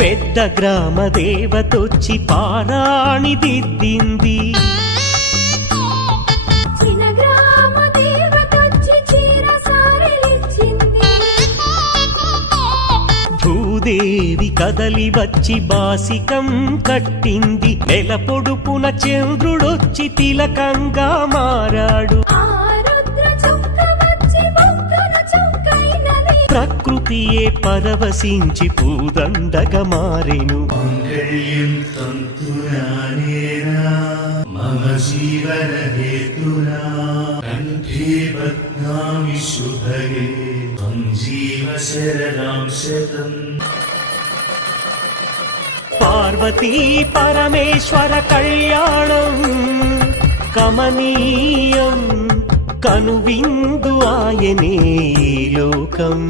పెద్ద గ్రామ దేవతొచ్చి పారాణి దిద్దింది. భూదేవి కదలి వచ్చి బాసికం కట్టింది. నెల పొడుపున చంద్రుడొచ్చి తిలకంగా మారాడు. ప్రకృతియే పరవశించి పూదండగా మారెను. మమ జీవన హేతునా కంఠే బధ్నామి శుభగే త్వం జీవ శరణాం శతం. పార్వతీ పరమేశ్వర కళ్యాణం కమనీయం కనువిందు ఆయనే లోకం.